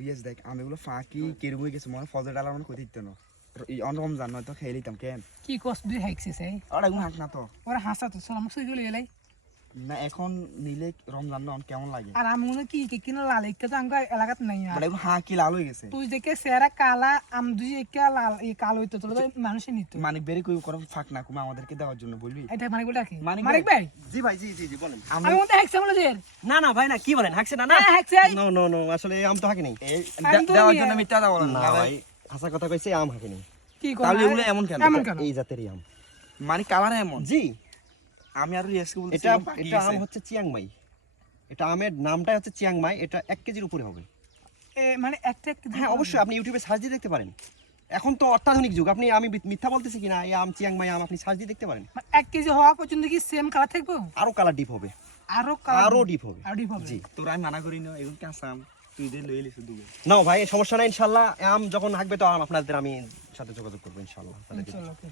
রিয়াজ দেখ আমি এগুলো ফাঁকি কেরম হয়ে গেছে মনে ফজর ডালা মানে কই দিত না এই রমজান নয় তো খেয়ে নিতাম কেন কি কষ্ট দিয়ে হাইকছিস এই আর এগুলো হাঁক না তো ওরা হাসা তো চল আমার সুই গেলে না এখন নিলে রমজান নন কেমন লাগে আর আমি মনে কি কিনা লাল একটা তো আমার এলাকাত নাই আর মানে এগুলো হাঁকি লাল হয়ে গেছে তুই দেখে সেরা কালা আম দুই একটা লাল এই কালো হইতো তোর মানুষে নিত মানিক বেরে কই করে ফাঁক না কুমা আমাদেরকে দেওয়ার জন্য বলবি এটা মানিক বলটা কি মানিক মানিক ভাই জি ভাই জি জি জি বলেন আমি মনে হাইকছে বলে যে না না ভাই না কি বলেন হাঁকছে না না হ্যাঁ হাইকছে নো নো নো আসলে আম তো হাঁকি নেই এই আমি তো দেওয়ার নিয়ে- জন্য মিথ্যা কথা বলেন না না ভাই হাসা কথা কইছে আম হাঁকি নেই কি তাহলে এগুলো এমন কেন এমন কেন এই জাতেরই আম মানে কালার এমন জি আমি আর রিয়াজকে বলছি এটা এটা আম হচ্ছে চিয়াংমাই এটা আমের নামটাই হচ্ছে চিয়াংমাই এটা 1 কেজির উপরে হবে মানে একটা হ্যাঁ অবশ্যই আপনি ইউটিউবে সার্চ দিয়ে দেখতে পারেন এখন তো অত্যাধুনিক যুগ আপনি আমি মিথ্যা বলতেছি কিনা এই আম চিয়াংমাই আম আপনি সার্চ দিয়ে দেখতে পারেন 1 কেজি হওয়া পর্যন্ত কি সেম কালার থাকবে আরো কালার ডিপ হবে আরো আরো ডিপ হবে আরো ডিপ হবে জি তোর আমি মানা করি না এগুলো কাঁচাম তুই দে লই এলিস দুবে না ভাই সমস্যা নাই ইনশাআল্লাহ আম যখন হাঁকবে তো আপনাদের আমি সাথে যোগাযোগ করবো ইনশাআল্লাহ তাহলে চলো ওকে